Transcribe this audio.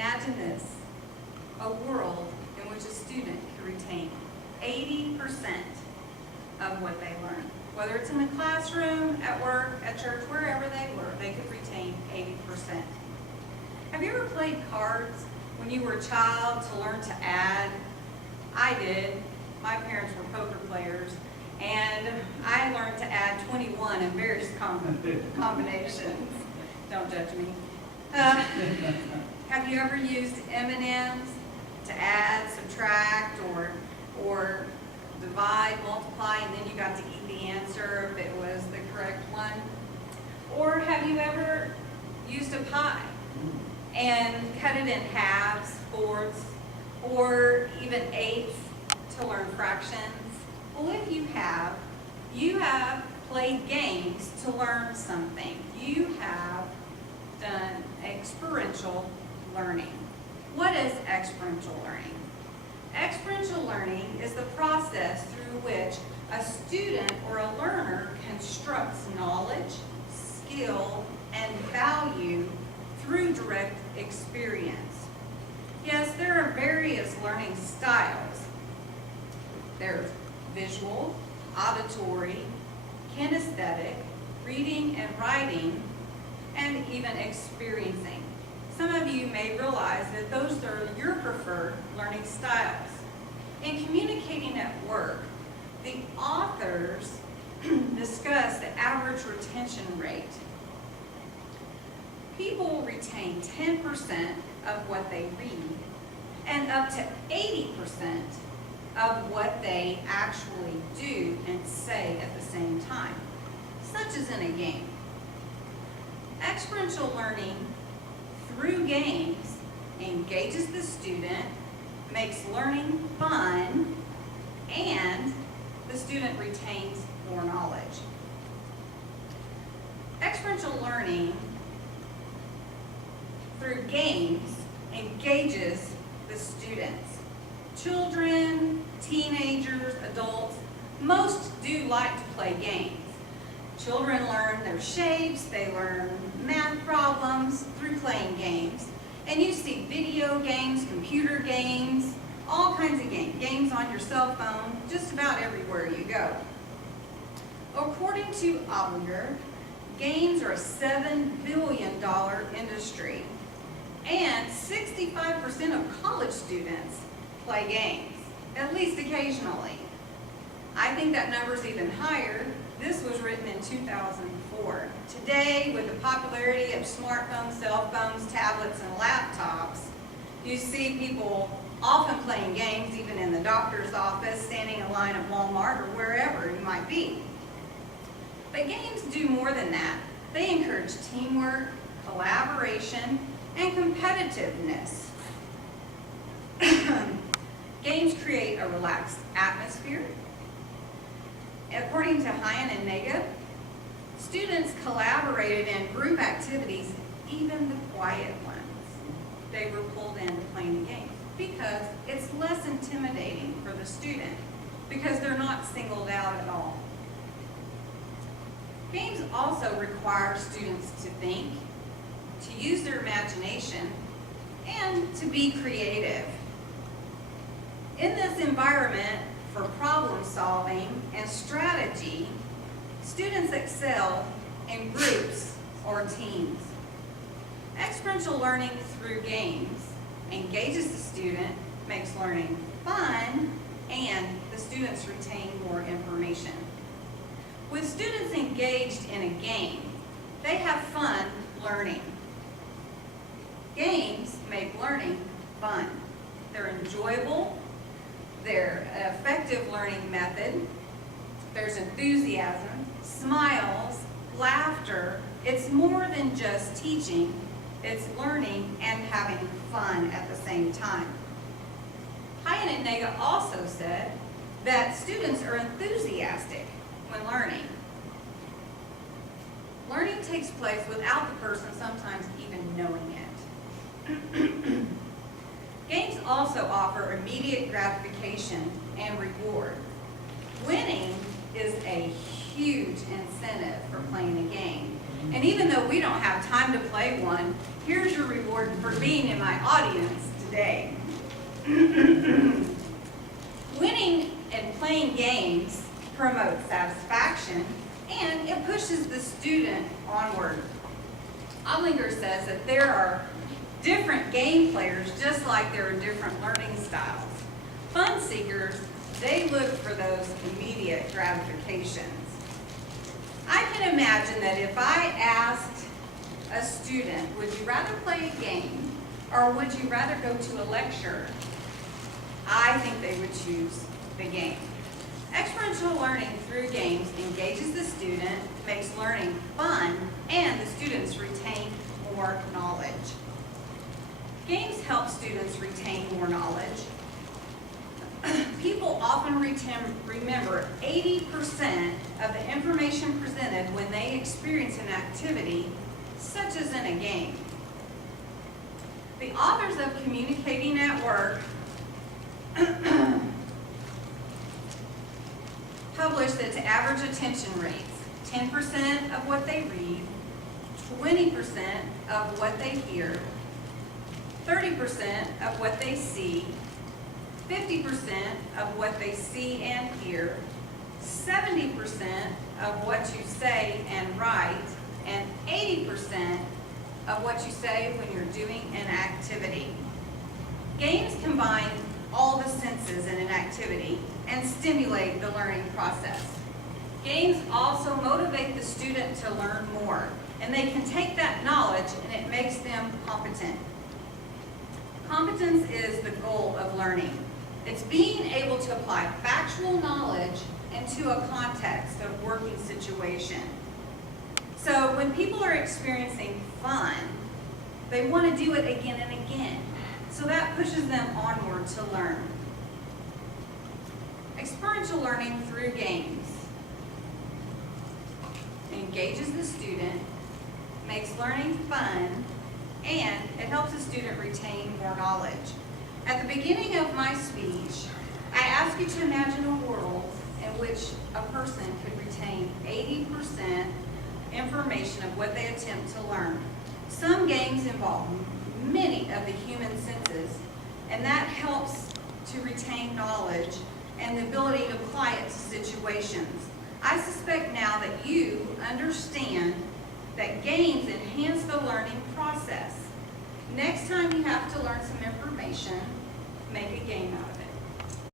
imagine this, a world in which a student can retain 80% of what they learn. Whether it's in the classroom, at work, at church, wherever they were, they could retain 80%. Have you ever played cards when you were a child to learn to add? I did. My parents were poker players, and I learned to add 21 in various combinations. Don't judge me. Have you ever used M&Ms to add, subtract, or divide, multiply, and then you got to eat the answer if it was the correct one? Or have you ever used a pie and cut it in halves, fourths, or even eighths to learn fractions? Well, if you have played games to learn something. You have done experiential learning. What is experiential learning? Experiential learning is the process through which a student or a learner constructs knowledge, skill, and value through direct experience. Yes, there are various learning styles. There's visual, auditory, kinesthetic, reading and writing, and even experiencing. Some of you may realize that those are your preferred learning styles. In communicating at work, the authors discuss the average retention rate. People retain 10% of what they read and up to 80% of what they actually do and say at the same time, such as in a game. Experiential learning through games engages the student, makes learning fun, and the student retains more knowledge. Experiential learning through games engages the students. Children, teenagers, adults, most do like to play games. Children learn their shapes, they learn math problems through playing games. And you see video games, computer games, all kinds of games on your cell phone, just about everywhere you go. According to Oblinger, games are a $7 billion industry, and 65% of college students play games, at least occasionally. I think that number's even higher. This was written in 2004. Today, with the popularity of smartphones, cell phones, tablets, and laptops, you see people often playing games, even in the doctor's office, standing in line at Walmart, or wherever you might be. But games do more than that. They encourage teamwork, collaboration, and competitiveness. Games create a relaxed atmosphere. According to Hyan and Nega, students collaborated in group activities, even the quiet ones. They were pulled into playing the game because it's less intimidating for the student because they're not singled out at all. Games also require students to think, to use their imagination, and to be creative. In this environment for problem solving and strategy, students excel in groups or teams. Experiential learning through games engages the student, makes learning fun, and the students retain more information. With students engaged in a game, they have fun learning. Games make learning fun. They're enjoyable. They're an effective learning method. There's enthusiasm, smiles, laughter. It's more than just teaching. It's learning and having fun at the same time. Hyan and Nega also said that students are enthusiastic when learning. Learning takes place without the person sometimes even knowing it. Games also offer immediate gratification and reward. Winning is a huge incentive for playing a game. And even though we don't have time to play one, here's your reward for being in my audience today. Winning and playing games promotes satisfaction, and it pushes the student onward. Oblinger says that there are different game players just like there are different learning styles. Fun seekers, they look for those immediate gratifications. I can imagine that if I asked a student, would you rather play a game or would you rather go to a lecture? I think they would choose the game. Experiential learning through games engages the student, makes learning fun, and the students retain more knowledge. Games help students retain more knowledge. People often remember 80% of the information presented when they experience an activity, such as in a game. The authors of Communicating at Work published that to average attention rates, 10% of what they read, 20% of what they hear, 30% of what they see, 50% of what they see and hear, 70% of what you say and write, and 80% of what you say when you're doing an activity. Games combine all the senses in an activity and stimulate the learning process. Games also motivate the student to learn more, and they can take that knowledge and it makes them competent. Competence is the goal of learning. It's being able to apply factual knowledge into a context of working situation. So when people are experiencing fun, they want to do it again and again. So that pushes them onward to learn. Experiential learning through games engages the student, makes learning fun, and it helps the student retain more knowledge. At the beginning of my speech, I asked you to imagine a world in which a person could retain 80% information of what they attempt to learn. Some games involve many of the human senses, and that helps to retain knowledge and the ability to apply it to situations. I suspect now that you understand that games enhance the learning process. Next time you have to learn some information, make a game out of it.